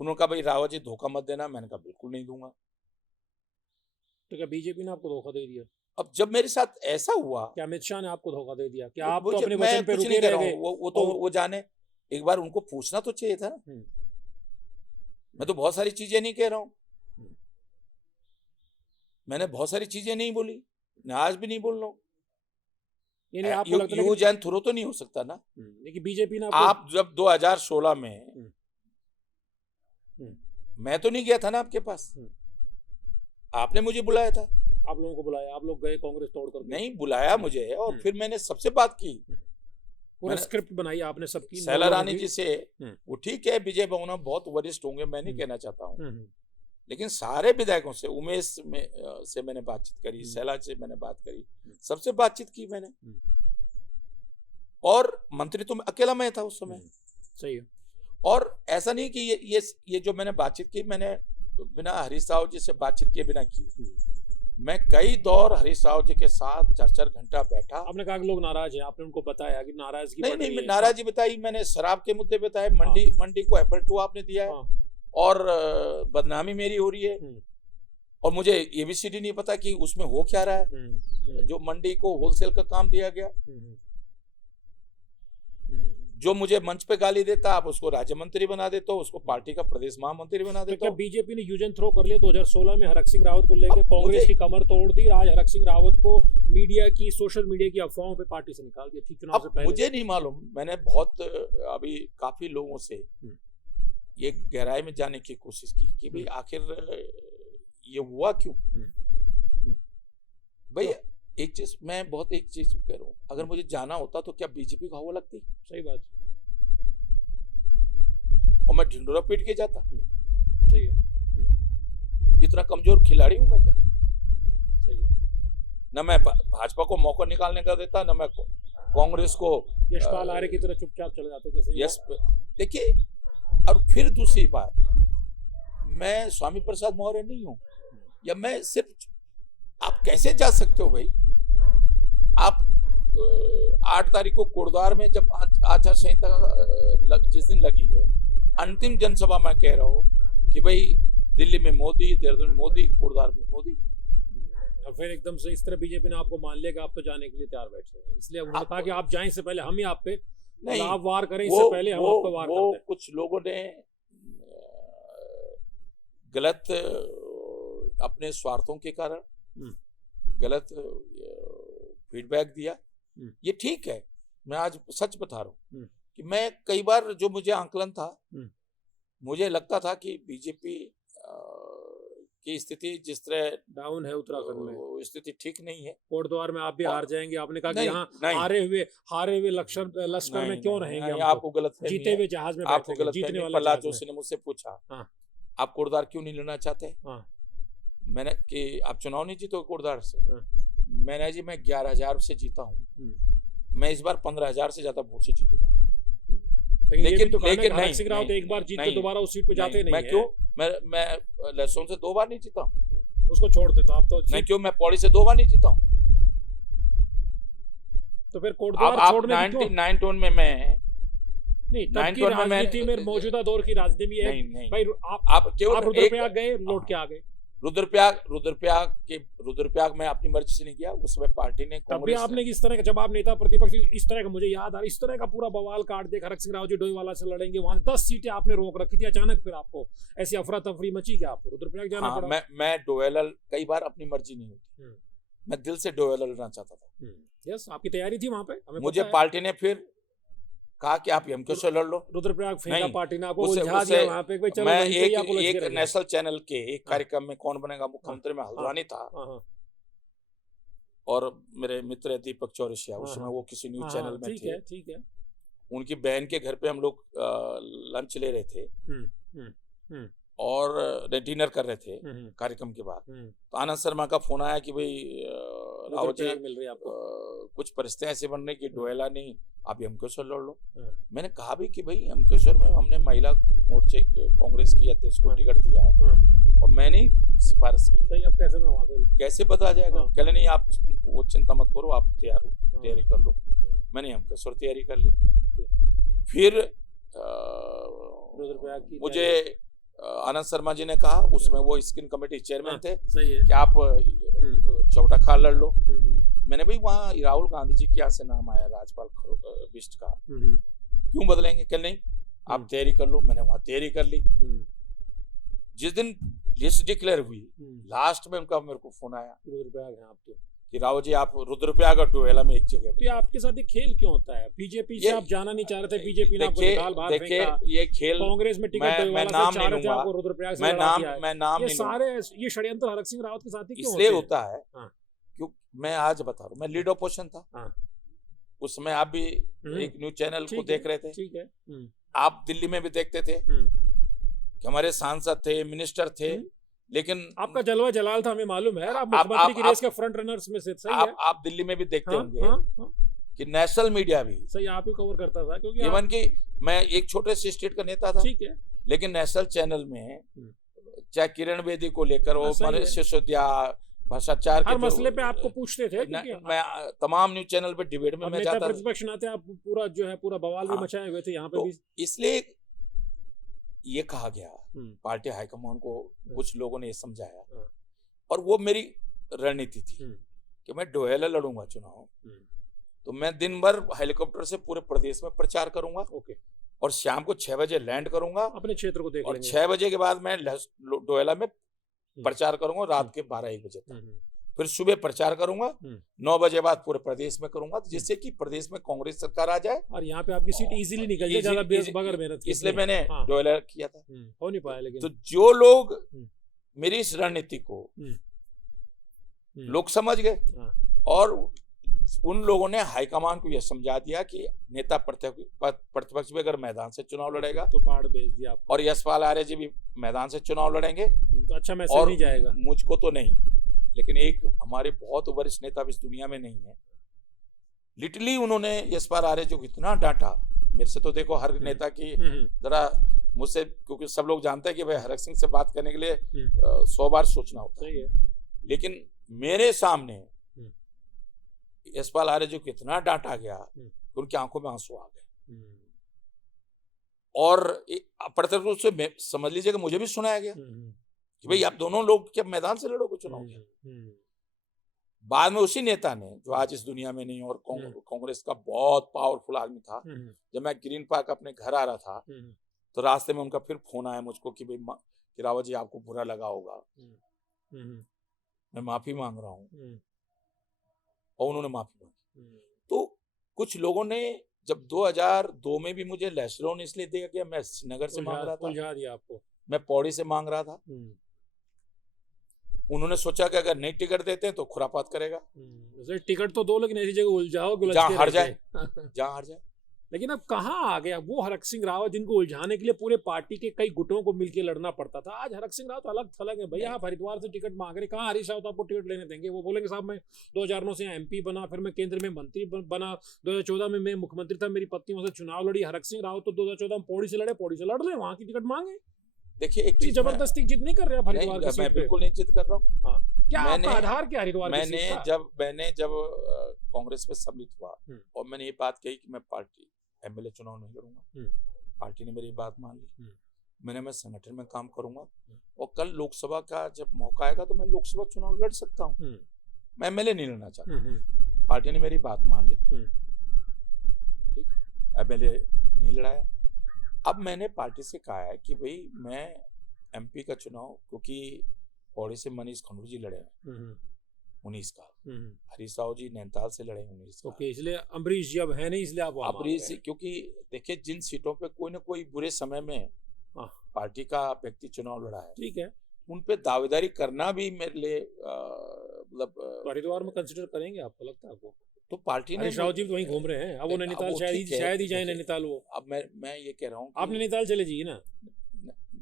उन्होंने कहा भाई रावत जी धोखा मत देना, मैंने कहा बिल्कुल नहीं दूंगा। तो क्या बीजेपी ने आपको धोखा दे दिया? अब जब मेरे साथ ऐसा हुआ, क्या अमित शाह ने आपको धोखा दे दिया? क्या वो- आप वो तो जब अपने मैं वचन पे कुछ रुके नहीं कर रह रहा गए? हूँ, वो तो वो जाने, एक बार उनको पूछना तो चाहिए था ना। मैं तो बहुत सारी चीजें नहीं कह रहा हूँ, मैंने बहुत सारी चीजें नहीं बोली, मैं आज भी नहीं बोल रहा हूँ। यानी आपको लगता है यू कि जैन थ्रो तो नहीं हो सकता ना। लेकिन बीजेपी ने आप जब 2016 में, मैं तो नहीं गया था ना आपके पास, आपने मुझे बुलाया था। आप लोगों को बुलाया, आप लोग गए कांग्रेस तोड़कर? नहीं बुलाया मुझे, और फिर मैंने सबसे बात की, पूरा स्क्रिप्ट बनाई आपने सबकी। शैला रानी जी से। वो ठीक है, विजय बहुना बहुत वरिष्ठ होंगे, मैं नहीं कहना चाहता हूँ, लेकिन सारे विधायकों से, उमेश से मैंने बातचीत करी, शैला से मैंने बात करी, सबसे बातचीत की मैंने। और मंत्री तो अकेला मैं था उस समय। सही है। और ऐसा नहीं कि ये जो मैंने बातचीत की, मैंने बिना हरीश राव जी से बातचीत किए बिना की। मैं कई दौर हरीश राव जी के साथ 4-4 घंटा बैठा। आपने कहा कि लोग नाराज हैं, आपने उनको बताया कि नाराजगी नहीं, नाराजगी बताई मैंने, शराब के मुद्दे बताए, मंडी को FL2 आपने दिया है, और बदनामी मेरी हो रही है, और मुझे ABCD नहीं पता कि उसमें हो क्या रहा है। जो मंडी को होलसेल का काम दिया गया, जो मुझे मंच पे गाली देता, आप उसको राज्य मंत्री बना देते हो, उसको पार्टी का प्रदेश महामंत्री बना देते हो। तो बीजेपी ने यूजन थ्रो कर लिया 2016 में हरक सिंह रावत को लेकर, कांग्रेस की कमर तोड़ दी, आज हरक सिंह रावत को मीडिया की, सोशल मीडिया की अफवाहों पे पार्टी से निकाल दिया? ठीक चुनाव से पहले मुझे नहीं मालूम, मैंने बहुत अभी काफी लोगों से ये गहराई में जाने की कोशिश की कि भाई आखिर ये हुआ क्यों। भाई एक चीज कह रहा हूँ, अगर मुझे जाना होता तो क्या बीजेपी को हवा लगती? सही बात। और मैं ढिंडोरा पीट के जाता? सही है। इतना कमजोर खिलाड़ी हूं मैं क्या? सही है। न मैं भाजपा को मौका निकालने का देता, न मैं कांग्रेस को। यशपाल आर्य की तरह चुपचाप चले जाते जैसे। यस, देखिए, और फिर दूसरी बात, मैं स्वामी प्रसाद मौर्य नहीं हूं, या मैं सिर्फ, आप कैसे जा सकते हो भाई? आप 8 तारीख को कोटद्वार में जब आचार संहिता जिस दिन लगी है, अंतिम जनसभा में कह रहा हूं कि भाई दिल्ली में मोदी, देहरादून में मोदी, कोटद्वार में मोदी। और फिर एकदम से इस तरह बीजेपी ने आपको मान लिया कि आप तो जाने के लिए तैयार बैठे हैं, इसलिए उन्होंने कहा कि आप जाएं इससे पहले हम ही आप पे, नहीं आप वार करें इससे पहले हम आप पे वार करते हैं। कुछ लोगों ने गलत, अपने स्वार्थों के कारण गलत फीडबैक दिया। ये ठीक है, मैं आज सच बता रहा हूँ कि मैं कई बार, जो मुझे आंकलन था, मुझे लगता था कि बीजेपी की स्थिति जिस तरह डाउन है उत्तराखंड में, स्थिति ठीक नहीं है। कोटद्वार में आप भी हार जाएंगे, आपने कहा कि यहाँ हारे हुए लश्कर में क्यों रहेंगे? आपको गलत, जीते हुए जहाज में आपको गलत, जीतने वाले प्रहलाद जोशी ने मुझसे पूछा आप कोटद्वार क्यों नहीं लड़ना चाहते? मैंने कि आप चुनाव नहीं जीते कोटद्वार से? मैंने जी मैं 11,000 से जीता हूँ, मैं इस बार 15,000 से ज्यादा वोट से जीतूंगा। लेकिन हरक सिंह रावत एक बार जीत के दोबारा उस सीट पे जाते नहीं। मैं क्यों? मैं लहसुन से 2 बार नहीं जीता हूँ, उसको छोड़ देता आप तो। मैं क्यों? मैं पौड़ी से 2 बार नहीं जीता हूँ। तो फिर कोटद्वार छोड़ने की क्यों? 9 में मैं नहीं, तब की राजनीति में, मौजूदा दौर की राजनीति में नहीं भाई, आप केवल रुद्रप्रयाग गए, लौट के आ गए। रुद्रप्रयाग में अपनी मर्जी से नहीं किया, उस समय पार्टी ने, तब भी आपने इस तरह का, जब आप नेता प्रतिपक्ष, इस तरह का मुझे याद आ रहा, इस तरह का पूरा बवाल काट दिया, हरक सिंह रावत जी डोईवाला से लड़ेंगे, वहां 10 सीटें आपने रोक रखी थी, अचानक फिर आपको ऐसी अफरा तफरी मची कि आपको रुद्रप्रयाग जाना पड़ा। मैं डोईवाला कई बार अपनी मर्जी नहीं होती, मैं दिल से डोईवाला लड़ना चाहता था। यस, आपकी तैयारी थी वहां पे, मुझे पार्टी ने फिर कहा कि आप एमक्यू से लड़ लो। रुद्रप्रयाग फेंका नहीं, पार्टी ने आपको उसे उलझा दिया वहां पे, भाई चलो मैं वहीं पे ही आप उलझ के एक रह गए। नेशनल चैनल के एक हाँ। कार्यक्रम में कौन बनेगा मुख्यमंत्री में हल्द्वानी था, हाँ, और मेरे मित्र है दीपक चौरसिया, हाँ, उस समय हाँ। वो किसी न्यूज हाँ, चैनल में ठीक थे। है, ठीक है। उनकी बहन के घर पे हम लोग लंच ले रहे थे हम्म, हम्म, हम्म, और डिनर कर रहे थे हम्म, कार्यक्रम के बाद। हम्म। तो आनंद शर्मा का फोन आया कि भाई रावत जी रुद्रप्रयाग मिल रही है आपको। कुछ परिस्थितियां ऐसी बन रही कि डोयला नहीं, आप एमकेश्वर लड़ लो। हाँ। मैंने कहा भी कि भाई एमकेश्वर में हमने महिला मोर्चे कांग्रेस की अध्यक्ष को हाँ। टिकट दिया है हाँ। और मैंने सिफारिश की। सही, अब कैसे मैं वहां से कैसे पता जाएगा? हाँ। कहले नहीं, आप वो चिंता मत करो, आप तैयार हो, हाँ। तैयारी कर लो। मैंने एमकेश्वर तैयारी कर ली। फिर रुद्रप्रयाग की मुझे आनंद शर्मा जी ने कहा, उसमें वो स्क्रीन कमेटी चेयरमैन थे, सही है कि आप चौटा खाल लड़ लो। हम्म, मैंने भाई वहाँ राहुल गांधी जी के यहाँ से नाम आया, राजपाल बिष्ट का, हम्म, क्यों बदलेंगे? कल नहीं, आप तैयारी कर लो। मैंने वहाँ तैयारी कर ली। जिस दिन लिस्ट डिक्लेयर हुई, लास्ट में उनका मेरे को फोन आया, रुद्रप्रयाग है आप तो, कि रावत जी आप रुद्रप्रयाग और डोयला में एक जगह। तो ये आपके साथ ये खेल क्यों होता है? बीजेपी से आप जाना नहीं चाह रहे थे, बीजेपी ने आपको निकाल बाहर देखिए, फेंका। ये खेल, कांग्रेस में टिकट मैं डोईवाला नाम से चाह रहे नहीं थे, लूंगा, आपको रुद्रप्रयाग से मैं लड़ा दिया है। नाम ये नहीं सारे ये षड्यंत्र हरक सिंह रावत के साथ ही क्यों इसलिए होते हैं? होता है हाँ। क्योंकि मैं आज बता रहा हूँ, मैं लीड ऑपोजिशन था हाँ। उस समय। आप भी एक न्यूज चैनल को देख रहे थे, ठीक है। आप दिल्ली में भी देखते थे कि हमारे सांसद थे, मिनिस्टर थे, लेकिन आपका जलवा जलाल था, हमें मालूम है। आप मुख्यमंत्री की रेस के फ्रंट रनर्स में से, सही है। आप दिल्ली में भी देखते होंगे हाँ, कि नेशनल मीडिया भी सही आप ही कवर करता था, क्योंकि इवन कि मैं एक छोटे से स्टेट का नेता था, ठीक है, लेकिन नेशनल चैनल में चाहे किरण बेदी को लेकर वो सही सिसोदिया भ्रष्टाचार हर के मसले पे आपको पूछते थे, मैं तमाम न्यूज चैनल पे डिबेट में मैं नेता जाता प्रतिपक्ष नाते आप पूरा जो है पूरा बवाल भी हाँ। मचाए हुए थे यहाँ पे तो भी। इसलिए ये कहा गया, पार्टी हाईकमान को कुछ लोगों ने ये समझाया, और वो मेरी रणनीति थी कि मैं डोयला लड़ूंगा चुनाव, तो मैं दिन भर हेलीकॉप्टर से पूरे प्रदेश में प्रचार करूंगा, और शाम को 6 बजे लैंड करूंगा अपने क्षेत्र को देख और लेंगे। 6 बजे के बाद मैं डोयला में प्रचार करूंगा रात के 12-1 बजे तक। फिर सुबह प्रचार करूंगा 9 बजे बाद पूरे प्रदेश में करूंगा, जिससे कि प्रदेश में कांग्रेस सरकार आ जाए और यहाँ पे आपकी सीट इजीली निकल जाए, ज्यादा बगैर मेहनत के। इसलिए मैंने डोयला किया था। हो नहीं पाया, लेकिन तो जो लोग मेरी इस रणनीति को लोग समझ गए, और उन लोगों ने हाईकमान को यह समझा दिया कि नेता प्रतिपक्ष भी अगर मैदान से चुनाव लड़ेगा तो पहाड़ भेज दिया आपको, और यशपाल आर्य जी भी मैदान से चुनाव लड़ेंगे, तो अच्छा मैसेज नहीं जाएगा। मुझको तो नहीं, लेकिन एक हमारे बहुत वरिष्ठ नेता इस दुनिया में नहीं है, लिटरली उन्होंने यशपाल आर्य जी को इतना डांटा। मेरे से तो देखो हर नेता की जरा मुझसे, क्योंकि सब लोग जानते हैं कि भाई हरक सिंह से बात करने के लिए 100 बार सोचना होता है, लेकिन मेरे सामने यशपाल आर्य जी को इतना डांटा गया कि उनकी आंखों में आंसू आ गए, और अप्रत्यक्ष रूप से समझ लीजिएगा मुझे भी सुनाया गया कि भाई आप दोनों लोग क्या मैदान से लड़ोगे चुनाव? बाद में उसी नेता ने, जो आज इस दुनिया में नहीं और कांग्रेस का बहुत पावरफुल आदमी था, जब मैं ग्रीन पार्क अपने घर आ रहा था तो रास्ते में उनका फिर फोन आया मुझको कि भाई कि रावत जी आपको बुरा लगा होगा, मैं माफी मांग रहा हूँ, और उन्होंने माफी मांगी। तो कुछ लोगों ने, जब 2002 में भी मुझे लेस्रोन इसलिए दिया गया, मैं श्रीनगर से मांग रहा था, दिया आपको, मैं पौड़ी से मांग रहा था, उन्होंने सोचा कि अगर नहीं टिकट देते तो खुरापात करेगा, टिकट तो दो, लेकिन ऐसी जगह उलझाओ जहाँ हार जाए, जहाँ हार जाए। लेकिन अब कहाँ आ गया वो हरक सिंह रावत जिनको उलझाने के लिए पूरे पार्टी के कई गुटों को मिलकर लड़ना पड़ता था। आज हरक सिंह रावत अलग थलग है भैया, आप हरिद्वार से टिकट मांग रहे, कहाँ हरीश रावत आपको टिकट लेने देंगे? वो बोलेंगे साहब मैं 2009 से MP बना, फिर मैं केंद्र में मंत्री बना, 2014 में मैं मुख्यमंत्री था, मेरी पत्नी वहां से चुनाव लड़ी। हरक सिंह रावत तो 2014 में पौड़ी से लड़े, पौड़ी से लड़ रहे, वहां की टिकट मांगे। देखिए एक चीज, जबरदस्ती जिद नहीं कर रहे आप हरिद्वार की सीट पे? मैं बिल्कुल नहीं जिद कर रहा हूँ। क्या आपका आधार क्या हरिद्वार की सीट का? मैंने जब कांग्रेस में सम्मिलित हुआ और मैंने ये बात कही कि मैं पार्टी MLA चुनाव नहीं लड़ूंगा, पार्टी ने मेरी बात मान ली। मैं संगठन में काम करूंगा, और कल लोकसभा का जब मौका आएगा तो मैं लोकसभा चुनाव लड़ सकता हूँ, मैं MLA नहीं लड़ना चाहता। पार्टी ने मेरी बात मान ली, ठीक, MLA नहीं लड़ाया। अब मैंने पार्टी से कहा है कि भाई मैं MP का चुनाव, क्योंकि पौड़ी से मनीष खंडूर जी लड़े हैं, 19 का। हम्म। हरीश राव जी नैनीताल से लड़े 19 का। ओके, इसलिए अम्बरीश जी अब है नहीं, इसलिए आप वहाँ अब क्योंकि देखिए जिन सीटों पे कोई ना कोई बुरे समय में हाँ। पार्टी का व्यक्ति चुनाव लड़ा है, ठीक है, उन पे दावेदारी करना भी मेरे लिए मतलब हरिद्वार में कंसिडर करेंगे, आपको लगता है? आपको तो पार्टी ने हरीश राव जी तो वहीं घूम रहे हैं, अब वो नैनीताल शायद ही जाए नैनीताल। वो अब मैं ये कह रहा हूँ आप नैनीताल चले जाइए ना,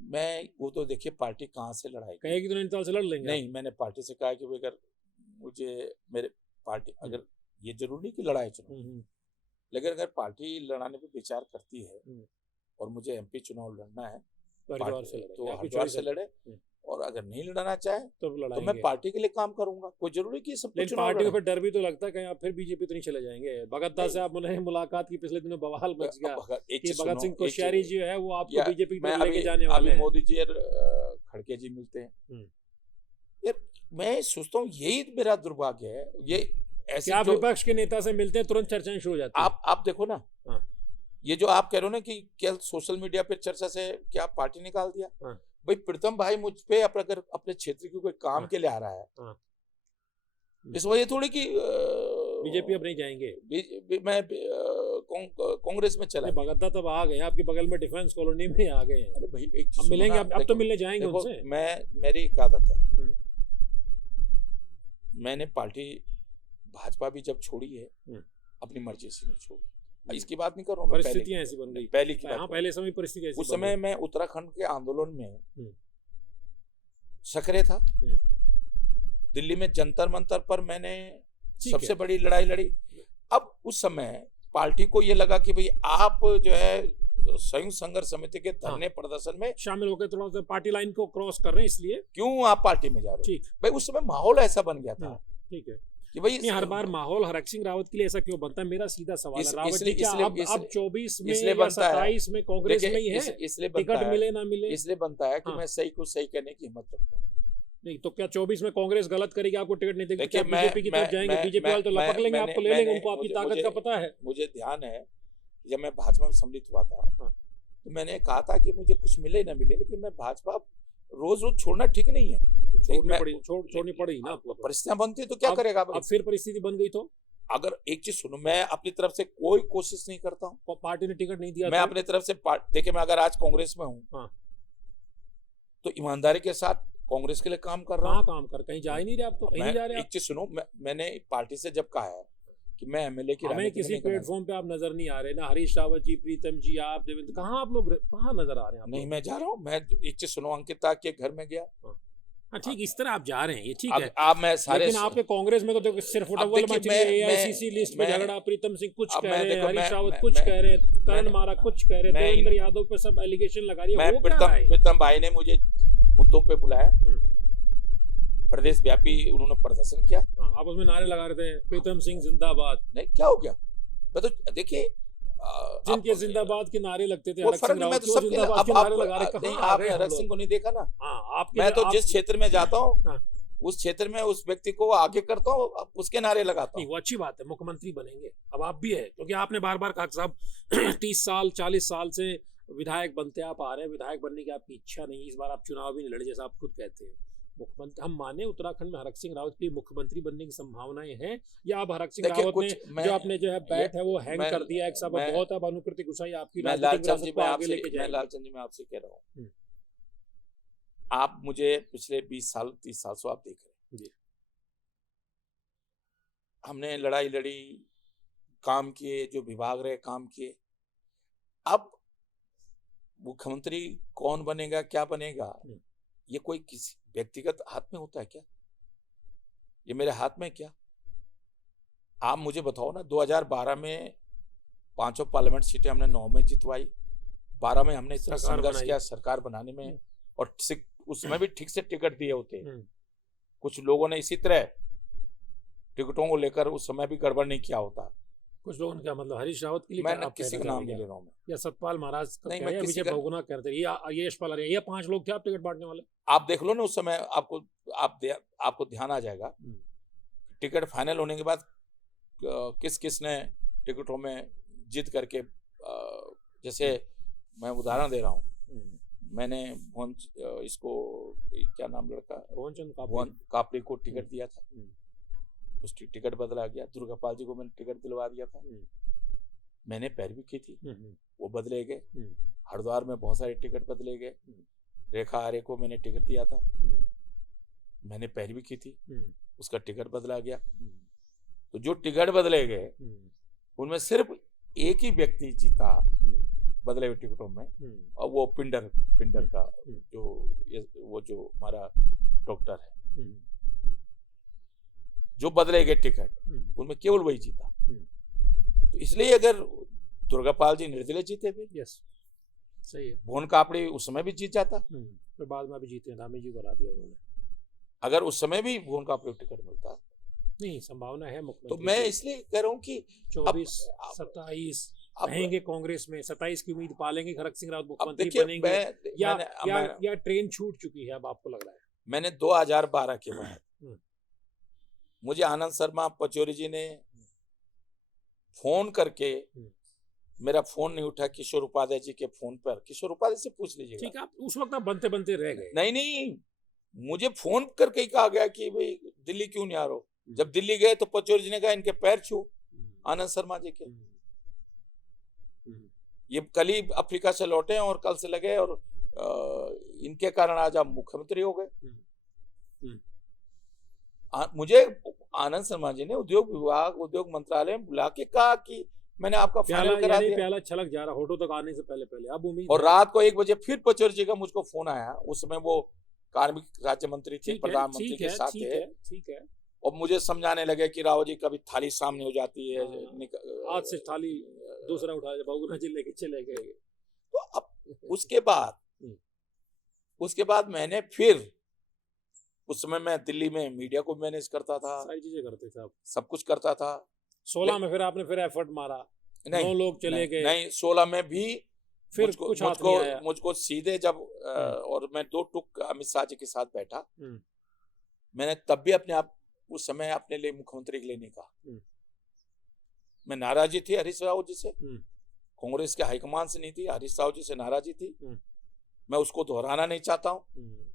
मैं वो तो देखिए पार्टी कहाँ से लड़ाई कहेगी तो नैनीताल से लड़ लेंगे। नहीं, मैंने पार्टी से कहा कि अगर मुझे मेरे पार्टी अगर ये जरूरी नहीं कि लड़ाई चुनाव, लेकिन अगर पार्टी लड़ाने पे विचार करती है और मुझे एमपी चुनाव लड़ना है तो हरिद्वार से लड़े, और अगर नहीं लड़ना चाहे तो मैं पार्टी के लिए काम करूंगा। कोई जरूरी कि सब कुछ पार्टी को फिर डर भी तो लगता है कहीं आप फिर बीजेपी तो नहीं चले जाएंगे। भगत से आप मुलाकात की पिछले दिनों बवाल मच गया कि भगत सिंह कोश्यारी जी है वो आपको बीजेपी की तरफ लेके जाने वाले हैं। मोदी जी और खड़गे जी मिलते हैं यार, मैं सोचता हूँ यही मेरा दुर्भाग्य है। ये ऐसे आप विपक्ष के नेता से मिलते हैं तुरंत चर्चाएं शुरू हो जाती है। आप देखो ना, ये जो आप कह रहे हो ना कि क्या सोशल मीडिया पे चर्चा से क्या पार्टी निकाल दिया, भाई प्रीतम भाई मुझ पे अगर अपने क्षेत्र की कोई काम के लिए आ रहा है, इस वजह थोड़ी कि बीजेपी अब नहीं जाएंगे, मैं कांग्रेस में चला। भगत तब आ गए आपके बगल में डिफेंस कॉलोनी में आ गए हैं। अरे भाई एक अब मिलेंगे, अब तो मिलने जाएंगे उनसे। मेरी एक आदत है, मैंने पार्टी भाजपा भी जब छोड़ी है अपनी मर्जी से नहीं छोड़ी। इसकी बात नहीं कर रहा हूँ, परिस्थितियां ऐसी बन गई पहले की बात। पहले समय परिस्थिति ऐसी उस समय मैं उत्तराखंड के आंदोलन में सक्रिय था। दिल्ली में जंतर मंतर पर मैंने सबसे बड़ी लड़ाई लड़ी। अब उस समय पार्टी को ये लगा कि भाई आप जो है संयुक्त संघर्ष समिति के धरने प्रदर्शन में शामिल होकर थोड़ा सा पार्टी लाइन को क्रॉस कर रहे हैं, इसलिए क्यों आप पार्टी में जा रहे हो। भाई उस समय माहौल ऐसा बन गया था। ठीक है कि भाई हर बार माहौल हरक सिंह रावत के लिए ऐसा क्यों बनता है? मेरा सीधा सवाल है रावत जी, क्या अब 24 में या 27 में कांग्रेस में ही है, टिकट मिले ना मिले इसलिए बनता है कि मैं सही को सही कहने की हिम्मत रखता हूँ। नहीं तो क्या 24 में कांग्रेस गलत करेगी, आपको टिकट नहीं देगी? क्या बीजेपी की तरफ जाएंगे? बीजेपी वाले तो लपक लेंगे, आपको ले लेंगे, उनको आपकी ताकत का पता है। मुझे ध्यान है जब मैं भाजपा में सम्मिलित हुआ था तो मैंने कहा था कि मुझे कुछ मिले ना मिले, लेकिन मैं भाजपा रोज रोज छोड़ना ठीक नहीं है। छोड़नी पड़ी ना, परिस्थितियां बनती तो क्या करेगा। अब फिर परिस्थिति बन गई तो अगर एक चीज सुनो, मैं अपनी तरफ से कोई कोशिश नहीं करता हूँ। पार्टी ने टिकट नहीं दिया, मैं अपनी तरफ से देखिए, मैं अगर आज कांग्रेस में हूँ तो ईमानदारी के साथ कांग्रेस के लिए काम कर रहा हूँ। काम कर कहीं जा ही नहीं रहे आप तो, कहीं जा रहे हैं। एक चीज सुनो, मैंने पार्टी से जब कहा है कि मैं एमएलए की हमें किसी प्लेटफॉर्म पे आप नजर नहीं आ रहे ना, हरीश रावत जी, प्रीतम जी, आप देवेंद्र, कहाँ आप लोग कहाँ नजर आ रहे हैं? नहीं, मैं जा रहा हूँ। मैं एक चीज सुनो, अंकिता के घर में गया। ठीक, इस तरह आप जा रहे हैं, ये ठीक है। आप मैं सारे, लेकिन आपके कांग्रेस में तो देखो सिर्फ एआईसीसी लिस्ट में झगड़ा, प्रीतम सिंह कुछ कह रहे हैं, हरीश रावत कुछ कह रहे हैं, करण मारा कुछ कह रहे हैं, देवेंद्र यादव पे सब एलिगेशन लगा रही है। प्रीतम भाई ने मुझे मुद्दों पे बुलाया, प्रदेश व्यापी उन्होंने प्रदर्शन किया। आप उसमें नारे लगा रहे थे, प्रीतम सिंह जिंदाबाद। नहीं, क्या हो गया? मैं तो देखिए, जिनके जिंदाबाद के नारे लगते थे, आपने हरक सिंह को नहीं देखा ना? मैं तो जिस क्षेत्र में जाता हूँ उस क्षेत्र में उस व्यक्ति को आगे करता हूँ, उसके नारे लगाता हूँ। वो अच्छी बात है, मुख्यमंत्री बनेंगे अब आप भी है, क्योंकि आपने बार बार कहा साहब 30 साल 40 साल से विधायक बनते आप आ रहे हैं, विधायक बनने की आपकी इच्छा नहीं, इस बार आप चुनाव भी नहीं लड़े जैसा आप खुद कहते हैं। मुख्यमंत्री हम माने उत्तराखंड में हरक सिंह रावत की मुख्यमंत्री बनने की संभावनाएं हैं, या अब हरक सिंह रावत ने जो अपने जो है बैट है वो हैंग कर दिया एक सब बहुत, अब अनुकृति गुस्साई आपकी लालचंद जी, मैं आपसे कह रहा हूँ, आप मुझे पिछले 20 साल 30 साल से आप देख रहे हैं, हमने लड़ाई लड़ी, काम किए, जो विभाग रहे काम किए। अब मुख्यमंत्री कौन बनेगा, क्या बनेगा, ये कोई किसी व्यक्तिगत हाथ में होता है क्या? ये मेरे हाथ में क्या? आप मुझे बताओ ना, 2012 में 5 पार्लियामेंट सीटें हमने 9 में जितवाई, 12 में हमने इतना संघर्ष किया सरकार बनाने में, और उसमें भी ठीक से टिकट दिए होते। कुछ लोगों ने इसी तरह टिकटों को लेकर उस समय भी गड़बड़ नहीं किया होता। कुछ लोगों ने क्या मतलब हरीश रावत के लिए, मैं किसी का नाम नहीं ले रहा हूँ, या सतपाल महाराज नहीं, मैं किसी का बहुगुना करते, ये यशपाल, ये 5 लोग थे आप टिकट बांटने वाले। आप देख लो ना उस समय, आपको ध्यान आ जाएगा। टिकट फाइनल होने के बाद किस ने टिकटों में जीत करके, जैसे मैं उदाहरण दे रहा हूँ, मैंने इसको क्या नाम लड़का, भुवन चंद कापड़ी को टिकट दिया था, उसकी टिकट बदला गया। दुर्गापाल जी को मैंने टिकट दिलवा दिया था, मैंने पैरवी की थी, वो बदले गए। हरिद्वार में बहुत सारे टिकट बदले गए। रेखा आर्य को मैंने टिकट दिया था, मैंने पैरवी की थी, उसका टिकट बदला गया। तो जो टिकट बदले गए उनमें सिर्फ एक ही व्यक्ति जीता बदले हुए टिकटों में, और वो पिंडर का वो जो हमारा डॉक्टर है, जो बदले गए टिकट उनमें केवल वही जीता। तो इसलिए अगर दुर्गापाल जी निर्दलीय जीते थे, यस सही है, भुवन कापड़ी उस समय भी जीत जाता, फिर बाद में भी जीते, धामी जी को हरा दिया उन्होंने। अगर उस समय भी भुवन कापड़ी को टिकट मिलता, नहीं संभावना है मुख्यमंत्री। तो मैं इसलिए कह रहा हूँ कि 24 27 रहेंगे कांग्रेस में, 27 की उम्मीद पालेंगे खड़ग सिंह रावत मुख्यमंत्री देखिए, बनेंगे, या ट्रेन छूट चुकी है अब आपको लग रहा है? मैंने 2012 के बाद मुझे आनंद शर्मा पचौरी जी ने फोन करके, मेरा फोन नहीं उठा, किशोर उपाध्याय जी के फोन पर, किशोर उपाध्याय से पूछ लीजिएगा। ठीक है, उस वक्त आप बनते बनते रह गए। नहीं, मुझे फोन करके ही कहा गया कि भाई दिल्ली क्यों नहीं आ रहे हो। जब दिल्ली गए तो पचौरी जी ने कहा इनके पैर छू, आनंद शर्मा जी के। ये कल ही अफ्रीका से लौटे और कल से लगे, और इनके कारण आज आप मुख्यमंत्री हो गए। मुझे आनंद शर्मा जी ने उद्योग विभाग, उद्योग मंत्रालय में बुला के कहा कि मैंने आपका फाइनल करा दिया। प्याला छलक जा रहा होठों तक आने से पहले अब उम्मीद। और रात को 1 बजे फिर पचौरी जी का मुझको फोन आया, उस समय वो कार्मिक राज्य मंत्री थे, प्रधानमंत्री के साथ थे। ठीक है। और मुझे समझाने लगे कि राव जी कभी थाली सामने हो जाती है, हाथ से थाली दूसरा उठा बहुगुना जी लेके चले गए। तो अब उसके बाद मैंने फिर, उस समय मैं दिल्ली में मीडिया को मैनेज करता था, सारी चीजें करते थे, सब कुछ करता था। 16 में फिर आपने फिर एफर्ट मारा, 9 लोग चले गए। नहीं, 16 में भी फिर मुझको सीधे जब और मैं 2 टुक अमित शाह जी के साथ बैठा, मैंने तब भी अपने आप उस समय अपने लिए मुख्यमंत्री के लिए नहीं कहा। मैं नाराजी थी हरीश राव जी से, कांग्रेस के हाईकमान से नहीं थी, हरीश राव जी से नाराजी थी। मैं उसको दोहराना नहीं चाहता हूँ।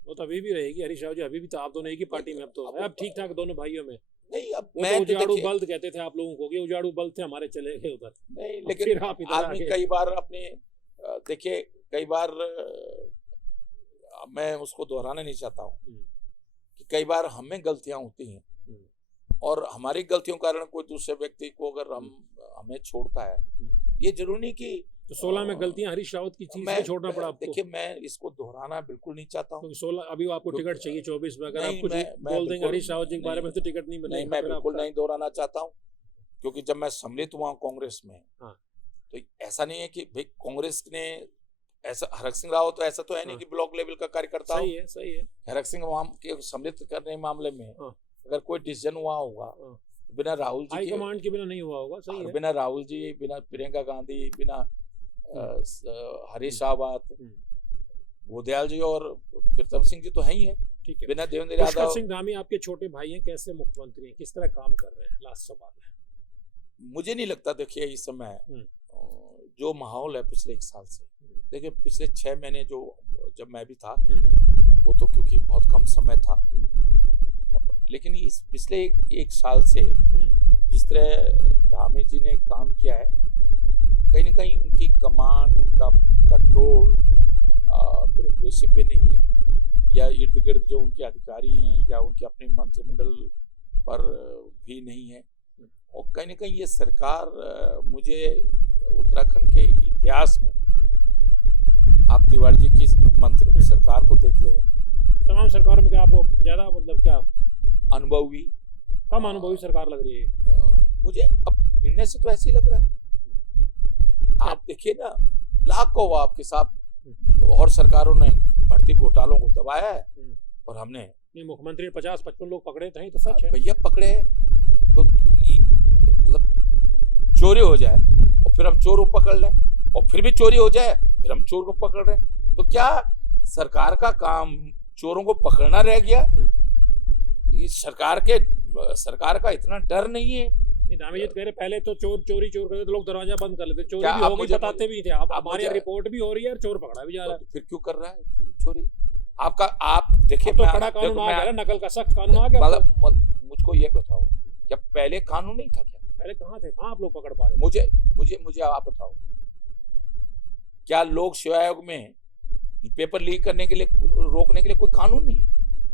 वो तो अभी भी रहेगी, हरीश राव जी अभी भी तो आप दोनों एक ही पार्टी में, अब तो अब ठीक ठाक दोनों भाइयों में। नहीं, अब मैं तो उजाड़ू बल्द कहते थे आप लोगों को, कि उजाड़ू बल्द थे हमारे, चले गए उधर। नहीं, लेकिन आदमी कई बार अपने, देखिए कई बार मैं उसको दोहराना नहीं चाहता हूँ कि कई बार हमें गलतियां होती हैं, और हमारी गलतियों के कारण कोई दूसरे व्यक्ति को अगर हमें छोड़ता है, ये जरूरी नहीं कि तो 16 में गलतियां हरीश रावत की चीज से छोड़ना पड़ा आपको। देखिए, मैं इसको दोहराना बिल्कुल नहीं चाहता हूँ। 16 अभी आपको टिकट चाहिए 24 में, अगर आप कुछ बोल देंगे हरीश रावत जी के बारे में तो टिकट नहीं मिलेगा। मैं बिल्कुल नहीं दोहराना चाहता हूँ, क्योंकि जब मैं सम्मिलित हुआ कांग्रेस में, तो ऐसा नहीं है कि भाई कांग्रेस ने ऐसा, हरक सिंह रावत तो ऐसा तो है नहीं कि ब्लॉक लेवल का कार्यकर्ता। सही है। हरक सिंह के सम्मिलित करने के मामले में अगर कोई डिसीजन हुआ होगा, बिना राहुल जी हाई कमांड के बिना नहीं हुआ होगा। सही है। बिना राहुल जी, बिना प्रियंका गांधी, बिना हरीश रावत, गोदयाल जी और प्रीतम सिंह जी तो है ही है। ठीक है। बिना देवेंद्र यादव। पुष्कर सिंह धामी आपके छोटे भाई हैं, कैसे मुख्यमंत्री हैं, किस तरह काम कर रहे हैं? लास्ट सवाल है। मुझे नहीं लगता, देखिए इस समय जो माहौल है पिछले 1 साल से, देखिए पिछले 6 महीने जो जब मैं भी था, वो तो क्योंकि बहुत कम समय था, लेकिन इस पिछले 1 साल से जिस तरह धामी जी ने काम किया है, कहीं ना कहीं उनकी कमान, उनका कंट्रोल ब्यूरोक्रेसी पे नहीं है, या इर्द गिर्द जो उनके अधिकारी हैं या उनके अपने मंत्रिमंडल पर भी नहीं है। और कहीं ना कहीं ये सरकार, मुझे उत्तराखंड के इतिहास में, आप तिवारी जी की मंत्री सरकार को देख ले, तमाम सरकारों में क्या आपको ज्यादा मतलब क्या अनुभवी, कम अनुभवी सरकार लग रही है? मुझे अब निर्णय से तो ऐसे ही लग रहा है। आप देखिए ना, लाखों आपके साथ और सरकारों ने भर्ती घोटालों को दबाया है, और हमने नहीं, मुख्यमंत्री 50-55 लोग पकड़े थे, तो सच है भैया पकड़े हैं। तो मतलब चोरी हो जाए और फिर हम चोर को पकड़ लें, और फिर भी चोरी हो जाए फिर हम चोर को पकड़ रहे हैं, तो क्या सरकार का काम चोरों को पकड़ना रह गया? इस सरकार का इतना डर नहीं है। धामी जी कह रहे पहले तो चोरी करते तो लोग दरवाजा बंद कर लेते, चोरी भी हो गई, बताते भी थे। अब हमारी रिपोर्ट भी हो रही है और चोर पकड़ा भी जा रहा है, फिर क्यों कर रहा है चोरी? आप देखिए, तो कड़ा कानून आ गया, नकल का सख्त कानून आ गया। मुझको ये बताओ, क्या पहले कानून नहीं था क्या? पहले कहाँ थे, कहाँ आप लोग पकड़ पा रहे थे? मुझे मुझे मुझे आप बताओ, क्या लोक सेवा आयोग में पेपर लीक करने के लिए, रोकने के लिए कोई कानून नहीं?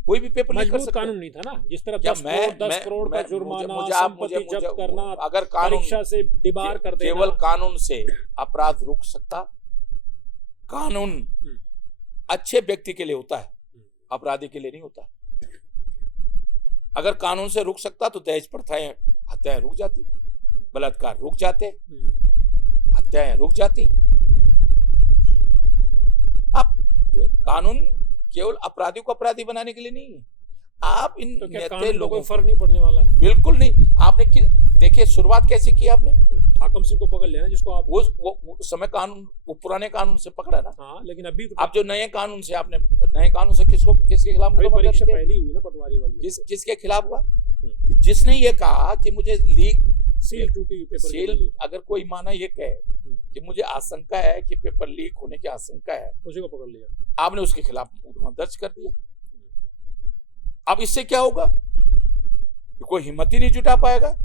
कोई भी पेपर लीक कर मजबूत सकता है? कानून नहीं था ना, जिस तरह क्या 10 करोड़ का जुर्माना, संपत्ति जब्त करना, अगर कानून परीक्षा से डिबार कर देना, केवल कानून से अपराध रुक सकता? कानून अच्छे व्यक्ति के लिए होता है, अपराधी के लिए नहीं होता। अगर कानून से रुक सकता तो दहेज प्रथाएं, हत्याएं रुक जाती, बलात्कार रुक जाते, हत्याएं रुक जाती। अब कानून केवल अपराधियों को अपराधी बनाने के लिए नहीं है। आप इन तो क्या नेता कानून लोगों कोई फर्क नहीं पड़ने वाला है? बिल्कुल नहीं। आपने देखिए शुरुआत कैसे की आपने? हाकम सिंह को पकड़ लेना, जिसको आप वो समय कानून, वो पुराने कानून से पकड़ा ना। हाँ, लेकिन अभी तो आप जो नए कानून से, आपने नए कानून से किसके खिलाफ अभी मुकदमा परीक्षा दर्ज किया? पहली हुई ना पटवारी वाली। किसके खिलाफ हुआ? कि जिसने ये कहा कि मुझे लीक, सील टूटी पेपर के सील, लिए, अगर कोई माना ये कहे कि मुझे आशंका है कि पेपर लीक होने की आशंका है, उसी को पकड़ लिया, आपने उसके खिलाफ मुकदमा दर्ज कर दिया। अब इससे क्या होगा? कोई हिम्मत ही नहीं जुटा पाएगा।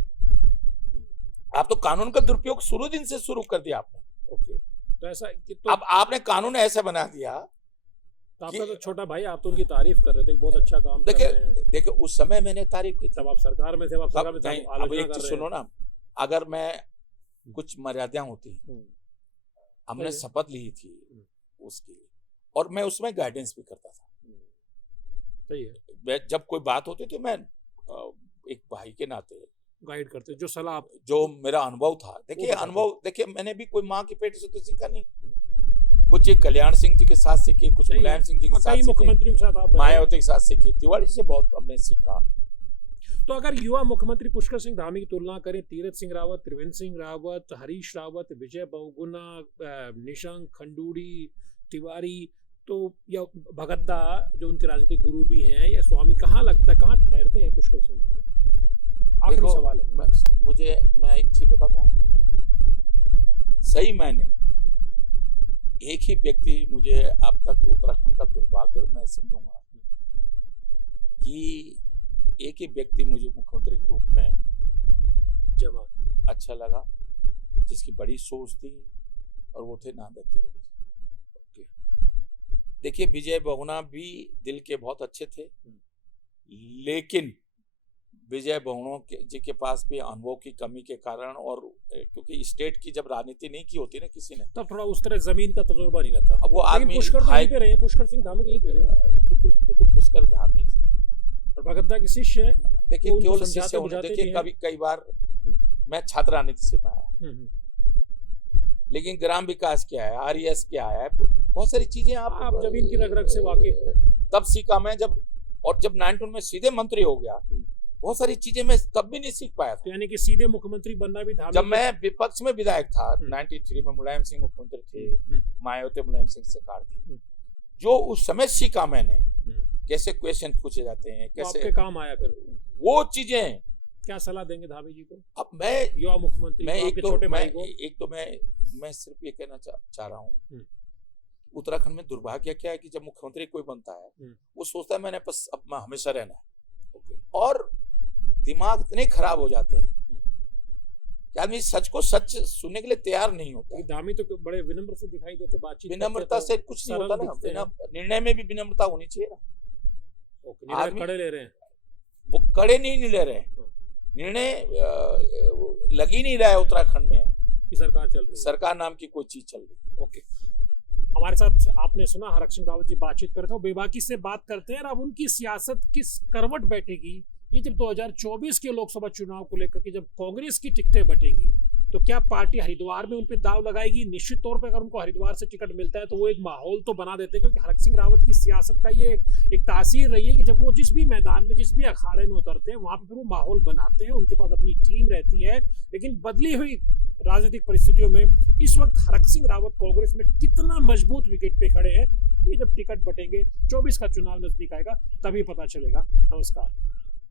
आप तो कानून का दुरुपयोग शुरू दिन से शुरू कर दिया आपने। ओके, तो ऐसा कि तो अब आपने कानून ऐसा बना दिया। तो आपका तो छोटा भाई, आप तो उनकी तारीफ कर रहे थे, बहुत अच्छा काम कर रहे हैं। देखिए उस समय मैंने तारीफ की, तब आप सरकार में थे, आप सरकार में थे, नहीं, आप अब आलोचना एक कर चीज रहे सुनो ना, अगर मैं कुछ मर्यादाएं होती, हमने सही है। शपथ ली थी उसकी, और मैं उसमें गाइडेंस भी करता था। सही है, जब कोई बात होती तो मैं एक भाई के नाते गाइड करते, जो सलाह आप जो मेरा अनुभव था, देखिए बताते। अनुभव, देखिए मैंने भी कोई माँ के पेट से तो सीखा नहीं। कुछ कल्याण सिंह जी के साथ सीखे, कुछ नहीं, मुलायम सिंह जी के साथ कई सीखे, मुख्यमंत्रियों के साथ आप रहे। मायावती के साथ सीखे, तिवारी से बहुत हमने सीखा। तो अगर युवा मुख्यमंत्री पुष्कर सिंह धामी की तुलना करें तीरथ सिंह रावत, त्रिवेंद्र सिंह रावत, हरीश रावत, विजय बहुगुणा, निशंक, खंडूड़ी, तिवारी, तो या भगतदा जो उनके राजनीतिक गुरु भी हैं, या स्वामी, कहाँ लगता है, कहाँ ठहरते हैं पुष्कर सिंह धामी? आखिरी देखो, सवाल है। मैं एक चीज बताता हूँ, सही मायने में एक ही व्यक्ति मुझे अब तक उत्तराखंड का दुर्भाग्य मैं समझूंगा कि एक ही व्यक्ति मुझे मुख्यमंत्री के रूप में जमा अच्छा लगा, जिसकी बड़ी सोच थी, और वो थे नांदत्ती तिवारी। देखिए विजय बहुगुणा भी दिल के बहुत अच्छे थे, लेकिन विजय बहुगुणा जी के पास भी अनुभव की कमी के कारण, और क्योंकि स्टेट की जब राजनीति नहीं की होती ना किसी ने, तब थोड़ा उस तरह जमीन का तजुर्बा नहीं रहता। अब वो आदमी पुष्कर तो यहीं पे रहे, पुष्कर सिंह धामी के यहीं पे रहे। देखो पुष्कर धामी जी और भगतदा की शिष्य है, देखिए वो उनको केवल समझाते शिष्य होने, बुझाते देखिए भी हैं। कई बार मैं छात्र राजनीति से मैं आया, लेकिन ग्राम विकास क्या है, आरईएस क्या है, बहुत सारी चीजें आप जमीन की रग रग से वाकिफ है। तब सीखा मैं, जब 92 में सीधे मंत्री हो गया, बहुत सारी चीजें मैं तब भी नहीं सीख पाया था। तो यानी कि सीधे मुख्यमंत्री बनना भी धामी जब मैं विपक्ष में विधायक था 93 में, मुलायम सिंह मुख्यमंत्री थे, मायावती मुलायम सिंह सरकार थी, जो उस समय सीखा मैंने, कैसे क्वेश्चन पूछे जाते हैं, कैसे आपके काम आया, फिर वो चीजें। क्या सलाह देंगे धामी जी को? अब मैं युवा मुख्यमंत्री मैं को, एक आपके तो छोटे मैं भाई को? एक तो मैं सिर्फ ये कहना चाह रहा हूँ, उत्तराखंड में दुर्भाग्य क्या है कि जब मुख्यमंत्री कोई बनता है, वो सोचता है मैंने बस अब मैं हमेशा रहना है, और दिमाग इतने खराब हो जाते हैं कि आदमी सच को सच सुनने के लिए तैयार नहीं होता। धामी तो बड़े विनम्र से दिखाई देते, बातचीत विनम्रता से कुछ नहीं होता ना, निर्णय में भी विनम्रता होनी चाहिए ना। आदमी कड़े ले रहे हैं, वो कड़े नहीं ले रहे, निर्णय लग ही नहीं रहा है उत्तराखंड में कि सरकार चल रही है, सरकार नाम की कोई चीज चल रही है। ओके, हमारे साथ आपने सुना हरक सिंह रावत जी बातचीत कर रहे थे, बेबाकी से बात करते हैं। अब उनकी सियासत किस करवट बैठेगी, ये जब 2024 के लोकसभा चुनाव को लेकर के जब कांग्रेस की टिकटें बटेंगी, तो क्या पार्टी हरिद्वार में उन पे दाव लगाएगी? निश्चित तौर पे अगर उनको हरिद्वार से टिकट मिलता है तो वो एक माहौल तो बना देते हैं, क्योंकि हरक सिंह रावत की सियासत का ये एक तासीर रही है कि जब वो जिस भी मैदान में, जिस भी अखाड़े में उतरते हैं, वहां पे फिर वो माहौल बनाते हैं, उनके पास अपनी टीम रहती है। लेकिन बदली हुई राजनीतिक परिस्थितियों में इस वक्त हरक सिंह रावत कांग्रेस में कितना मजबूत विकेट पे खड़े हैं, ये जब टिकट बटेंगे, 24 का चुनाव नजदीक आएगा, तभी पता चलेगा। नमस्कार।